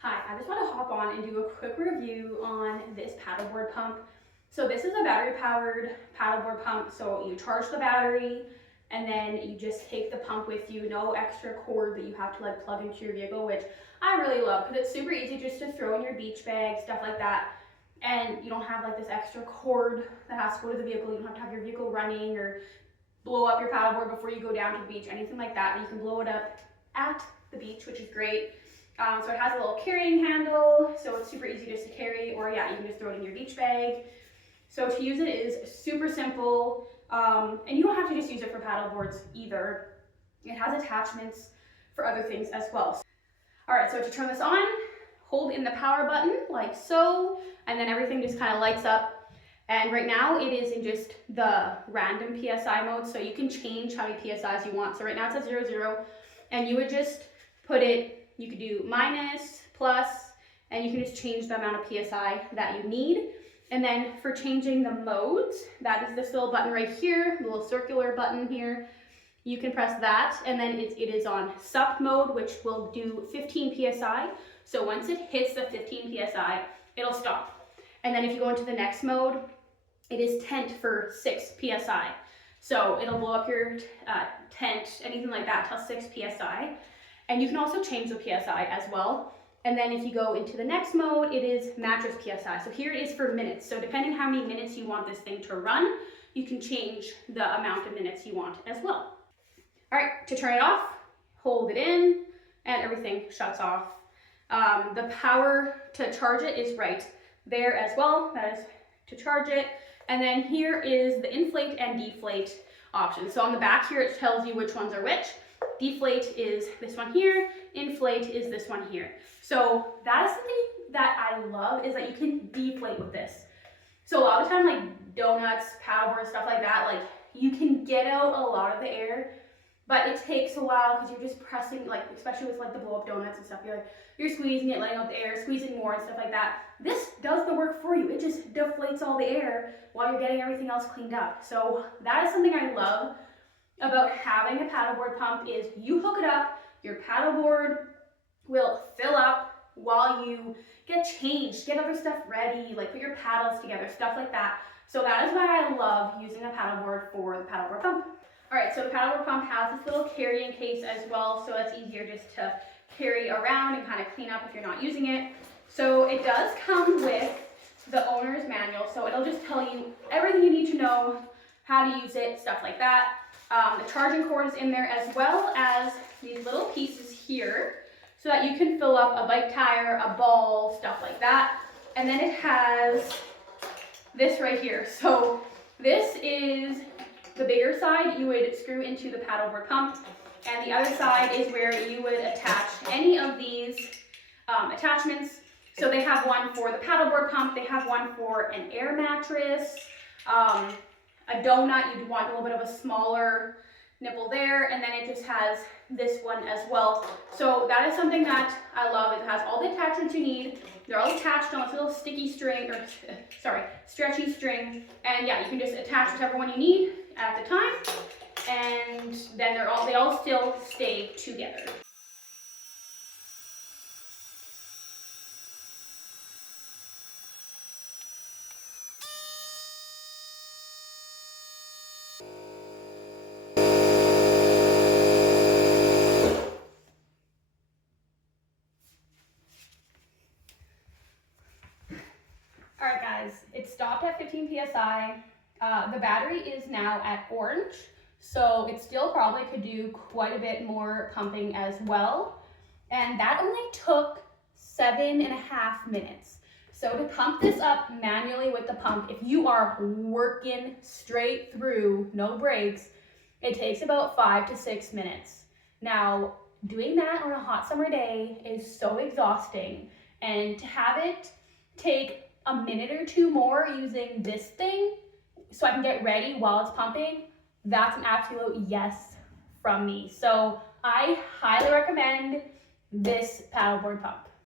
Hi, I just want to hop on and do a quick review on this paddleboard pump. So this is a battery powered paddleboard pump. So you charge the battery and then you just take the pump with you. No extra cord that you have to like plug into your vehicle, which I really love because it's super easy just to throw in your beach bag, stuff like that. And you don't have like this extra cord that has to go to the vehicle. You don't have to have your vehicle running or blow up your paddleboard before you go down to the beach, anything like that. But you can blow it up at the beach, which is great. So it has a little carrying handle, so it's super easy just to carry, or yeah, you can just throw it in your beach bag. So to use it is super simple, and you don't have to just use it for paddle boards either. It has attachments for other things as well. All right, so to turn this on, hold in the power button like so, and then everything just kind of lights up. And right now it is in just the random PSI mode, so you can change how many PSIs you want. So right now it's at 0, and you would just put it, you could do minus, plus, and you can just change the amount of PSI that you need. And then for changing the modes, that is this little button right here, the little circular button here. You can press that, and then it is on SUP mode, which will do 15 PSI. So once it hits the 15 PSI, it'll stop. And then if you go into the next mode, it is tent for 6 PSI. So it'll blow up your tent, anything like that, till 6 PSI. And you can also change the PSI as well. And then if you go into the next mode, it is mattress PSI. So here it is for minutes. So depending how many minutes you want this thing to run, you can change the amount of minutes you want as well. All right, to turn it off, hold it in, and everything shuts off. The power to charge it is right there as well. That is to charge it. And then here is the inflate and deflate option. So on the back here, it tells you which ones are which. Deflate is this one here, inflate is this one here. So that is something that I love, is that you can deflate with this. So a lot of the time, like donuts, paddleboard, stuff like that, like you can get out a lot of the air, but it takes a while because you're just pressing, like especially with like the blow up donuts and stuff, you're squeezing it, letting out the air, squeezing more and stuff like that. This does the work for you. It just deflates all the air while you're getting everything else cleaned up. So that is something I love about having a paddleboard pump, is you hook it up, your paddleboard will fill up while you get changed, get other stuff ready, like put your paddles together, stuff like that. So that is why I love using a paddleboard for the paddleboard pump. All right, so the paddleboard pump has this little carrying case as well, so it's easier just to carry around and kind of clean up if you're not using it. So it does come with the owner's manual, so it'll just tell you everything you need to know, how to use it, stuff like that. The charging cord is in there, as well as these little pieces here so that you can fill up a bike tire, a ball, stuff like that. And then it has this right here. So this is the bigger side you would screw into the paddleboard pump, and the other side is where you would attach any of these attachments. So they have one for the paddleboard pump, they have one for an air mattress, a donut, you'd want a little bit of a smaller nipple there, and then it just has this one as well. So that is something that I love. It has all the attachments you need. They're all attached on this little sticky string, or stretchy string, and yeah, you can just attach whichever one you need at the time, and then they all still stay together. All right, guys, it stopped at 15 PSI. The battery is now at orange, so it still probably could do quite a bit more pumping as well. And that only took 7.5 minutes. So to pump this up manually with the pump, if you are working straight through, no breaks, it takes about 5 to 6 minutes. Now, doing that on a hot summer day is so exhausting, and to have it take a minute or two more using this thing so I can get ready while it's pumping, that's an absolute yes from me. So I highly recommend this paddleboard pump.